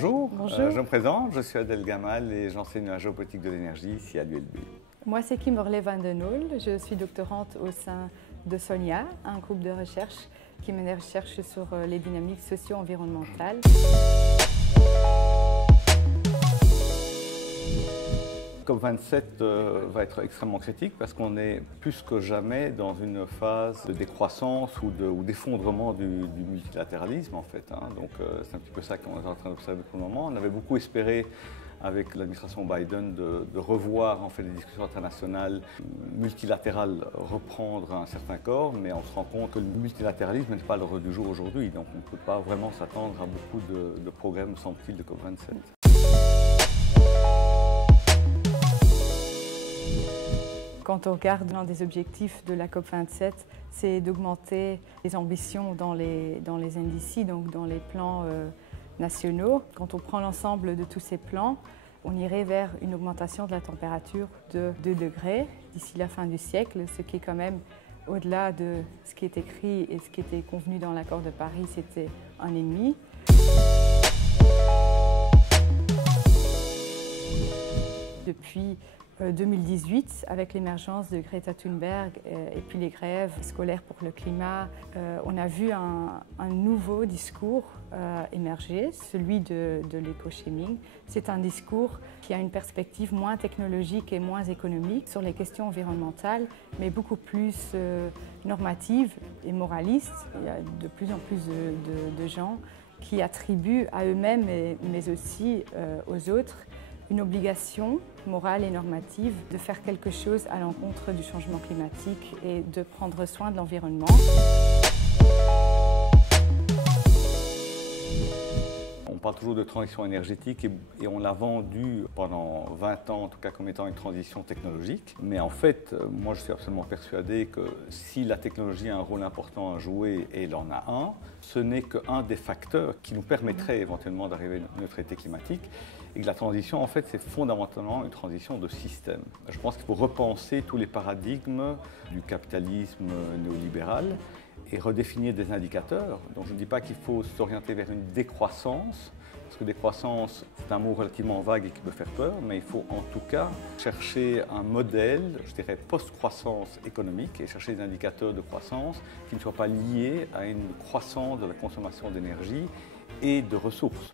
Bonjour, Bonjour. je me présente, je suis Adel Gamal et j'enseigne la géopolitique de l'énergie ici à l'ULB. Moi, c'est Kimberley Van den Hol. Je suis doctorante au sein de SONIA, un groupe de recherche qui mène des recherches sur les dynamiques socio-environnementales. COP27 va être extrêmement critique parce qu'on est plus que jamais dans une phase de décroissance ou d'effondrement du multilatéralisme en fait. Donc c'est un petit peu ça qu'on est en train d'observer pour le moment. On avait beaucoup espéré avec l'administration Biden de revoir en fait les discussions internationales multilatérales reprendre un certain corps, mais on se rend compte que le multilatéralisme n'est pas à l'ordre du jour aujourd'hui, donc on ne peut pas vraiment s'attendre à beaucoup de progrès, me semble-t-il, de COP27. Quand on regarde l'un des objectifs de la COP27, c'est d'augmenter les ambitions dans les NDC, donc dans les plans nationaux. Quand on prend l'ensemble de tous ces plans, on irait vers une augmentation de la température de 2 degrés d'ici la fin du siècle, ce qui est quand même au-delà de ce qui est écrit et ce qui était convenu dans l'accord de Paris, c'était 1,5. Depuis 2018, avec l'émergence de Greta Thunberg et puis les grèves scolaires pour le climat, on a vu un nouveau discours émerger, celui de l'éco-shaming. C'est un discours qui a une perspective moins technologique et moins économique sur les questions environnementales, mais beaucoup plus normative et moraliste. Il y a de plus en plus de gens qui attribuent à eux-mêmes, mais aussi aux autres, une obligation morale et normative de faire quelque chose à l'encontre du changement climatique et de prendre soin de l'environnement. On parle toujours de transition énergétique et on l'a vendu pendant 20 ans en tout cas comme étant une transition technologique. Mais en fait, moi je suis absolument persuadé que si la technologie a un rôle important à jouer, et elle en a un, ce n'est qu'un des facteurs qui nous permettrait éventuellement d'arriver à une neutralité climatique. Et que la transition, en fait, c'est fondamentalement une transition de système. Je pense qu'il faut repenser tous les paradigmes du capitalisme néolibéral et redéfinir des indicateurs. Donc je ne dis pas qu'il faut s'orienter vers une décroissance, parce que décroissance, c'est un mot relativement vague et qui peut faire peur, mais il faut en tout cas chercher un modèle, je dirais, post-croissance économique et chercher des indicateurs de croissance qui ne soient pas liés à une croissance de la consommation d'énergie et de ressources.